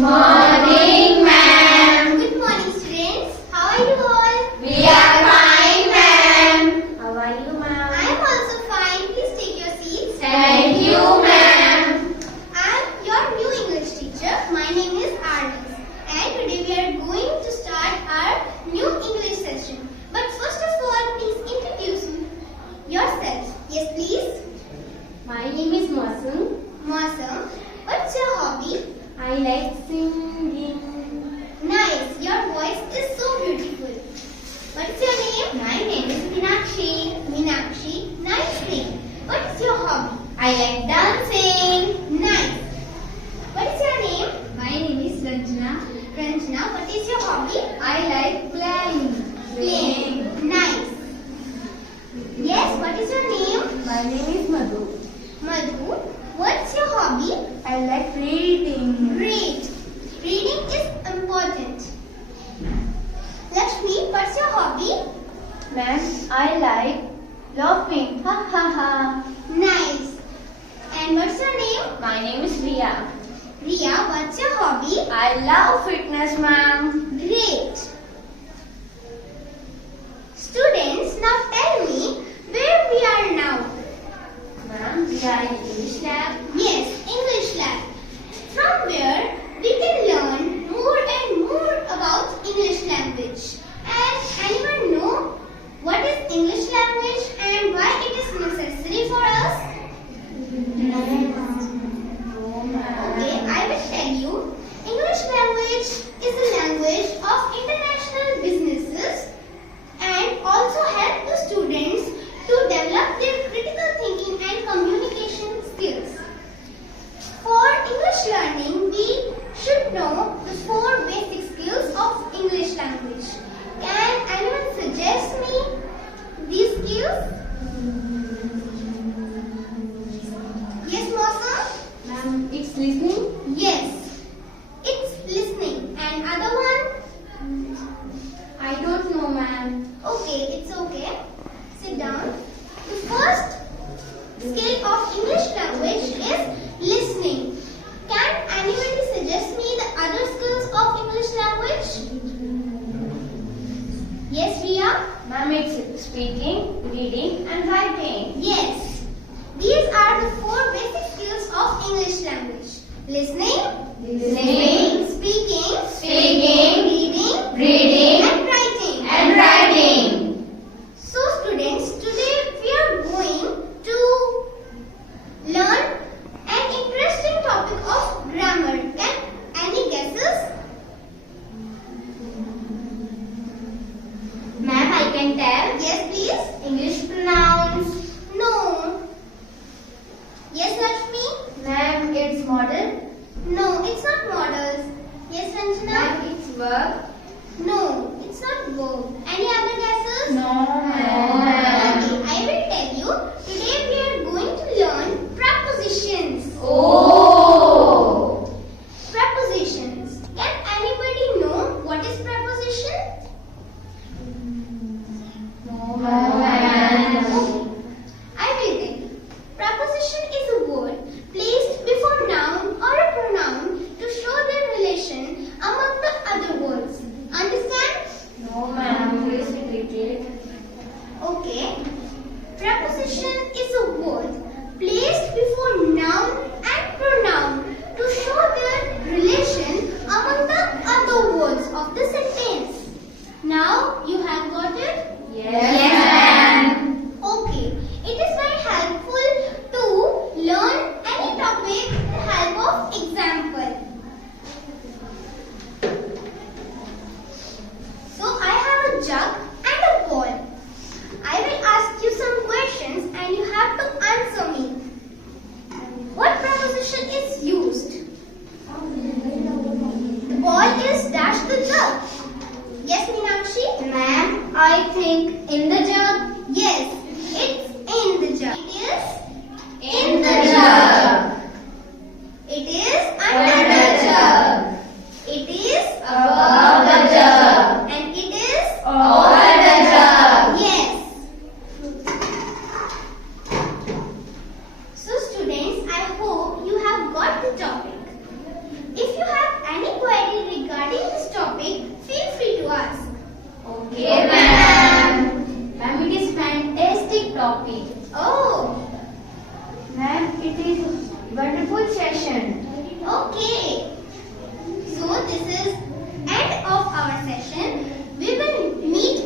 morning, ma'am. Good morning, students. How are you all? We are fine, ma'am. How are you, ma'am? I am also fine. Please take your seats. Thank you, ma'am. I am your new English teacher. My name is Arvind. And today we are going to start our new English session. But first of all, please introduce yourselves. Yes, please. My name is Masum. Mausam, what's your hobby? I like singing. Nice. Your voice is so beautiful. What's your name? My name is Meenakshi. Meenakshi. Nice name. What's your hobby? I like dancing. Nice. What is your name? My name is Ranjana. Ranjana. What is your hobby? I like playing. Playing. Nice. Yes, what is your name? My name is Madhu. Madhu. What's your hobby? I like reading. Great. Reading is important. Lakshmi, what's your hobby? Ma'am, I like laughing. Ha ha ha. Nice. And what's your name? My name is Riya. Riya, what's your hobby? I love fitness, ma'am. Great. Students, now tell me where we are now. Ma'am, we are in English lab. Yes, English lab. From where we can learn more and more about English language. And anyone know what is English language and why it is necessary for us? Okay, I will tell you. English language is a language of international businesses and also help the students to develop their critical thinking and communication skills. For English learning, we should know the 4 basic skills of English language. Can anyone suggest me these skills? Yes, Mausam? Ma'am, it's listening. Yes. It's listening. And other one? I don't know, ma'am. Okay, it's okay. Sit down. The first skill of English language is listening. Can anybody suggest me the other skills of English language? Yes, Riya? Ma'am, it's speaking, reading, and writing. Yes. These are the 4 basic skills of English language. Listening, Listening, speaking, speaking, reading, reading, and writing. and writing. So students, today we are going to learn an interesting topic of grammar. Can any guesses? Ma'am, I can tell. Yes, please. English pronouns. No. Yes, Lakshmi? Ma'am, it's model. No, it's not models. Yes, Ranjana? Ma'am, it's verb. No, it's not verb. Any other guesses? No, Okay, I will tell you. Today we are going to learn prepositions. Oh. Prepositions. Can anybody know what is preposition? No, ma'am. I will tell you. Preposition is a word placed before noun or a pronoun to show their relation among the other words. Understand? No, ma'am. Please repeat it. Okay. Preposition is a word placed before noun and pronoun to show their relation among the other words of the sentence. Now you have got it? Yes, ma'am. Okay. It is very helpful to learn any topic with the help of example. So I have a jug and a ball. I will ask you some questions and you have to answer me. What preposition is used? The ball is dash the jug. Yes, Meenakshi? Ma'am, I think in the jug. Yes, it's in the jug. It is In the jug. It is Under under the the jug. jug. It is Above the jug. and it is Over the jug. yes. So students, I hope you have got the topic. If you have any topic. Oh, Ma'am, it is wonderful session. okay. So this is end of our session. We will meet